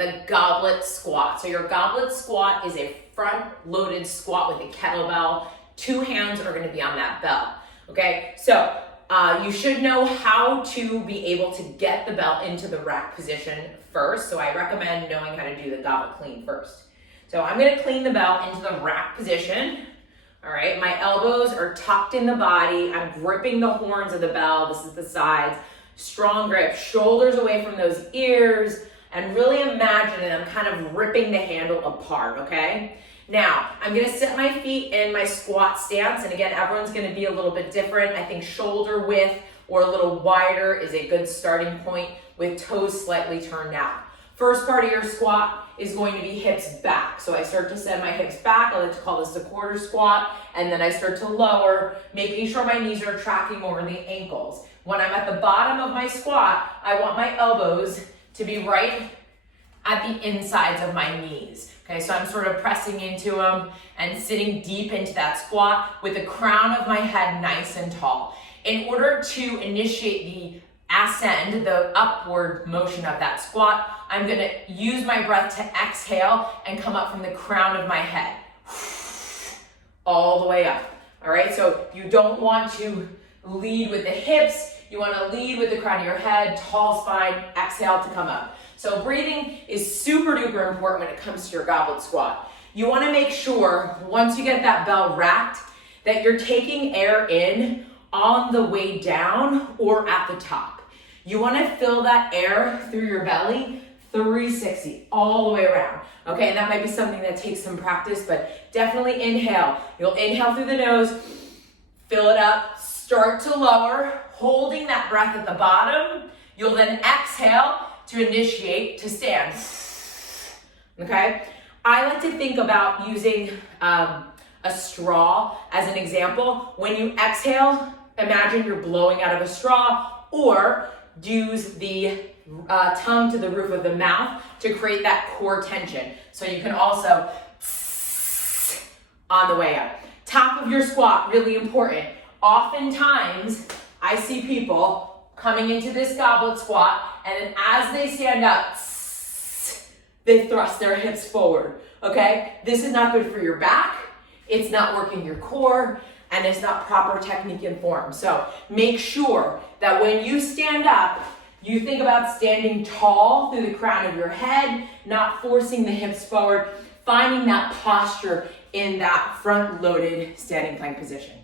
the goblet squat. So your goblet squat is a front-loaded squat with a kettlebell. 2 hands are going to be on that bell. Okay, so you should know how to be able to get the bell into the rack position first. So I recommend knowing how to do the goblet clean first. So I'm going to clean the bell into the rack position. All right, my elbows are tucked in the body. I'm gripping the horns of the bell. This is the sides. Strong grip, shoulders away from those ears, and really imagine that I'm kind of ripping the handle apart, okay? Now, I'm gonna set my feet in my squat stance, and again, everyone's gonna be a little bit different. I think shoulder width or a little wider is a good starting point with toes slightly turned out. First part of your squat is going to be hips back. So I start to send my hips back. I like to call this the quarter squat. And then I start to lower, making sure my knees are tracking over the ankles. When I'm at the bottom of my squat, I want my elbows to be right at the insides of my knees. Okay, so I'm sort of pressing into them and sitting deep into that squat with the crown of my head nice and tall. In order to initiate the ascend, the upward motion of that squat, I'm gonna use my breath to exhale and come up from the crown of my head. All the way up. All right, so you don't want to lead with the hips, you wanna lead with the crown of your head, tall spine, exhale to come up. So breathing is super duper important when it comes to your goblet squat. You wanna make sure, once you get that bell racked, that you're taking air in on the way down or at the top. You wanna fill that air through your belly, 360, all the way around. Okay, and that might be something that takes some practice, but definitely inhale. You'll inhale through the nose, fill it up, start to lower, holding that breath at the bottom. You'll then exhale to initiate to stand. Okay, I like to think about using a straw as an example. When you exhale, imagine you're blowing out of a straw, or use the tongue to the roof of the mouth to create that core tension. So you can also on the way up. Top of your squat, really important. Oftentimes, I see people coming into this goblet squat, and then as they stand up, they thrust their hips forward, okay? This is not good for your back, it's not working your core, and it's not proper technique and form. So make sure that when you stand up, you think about standing tall through the crown of your head, not forcing the hips forward, finding that posture in that front-loaded standing plank position.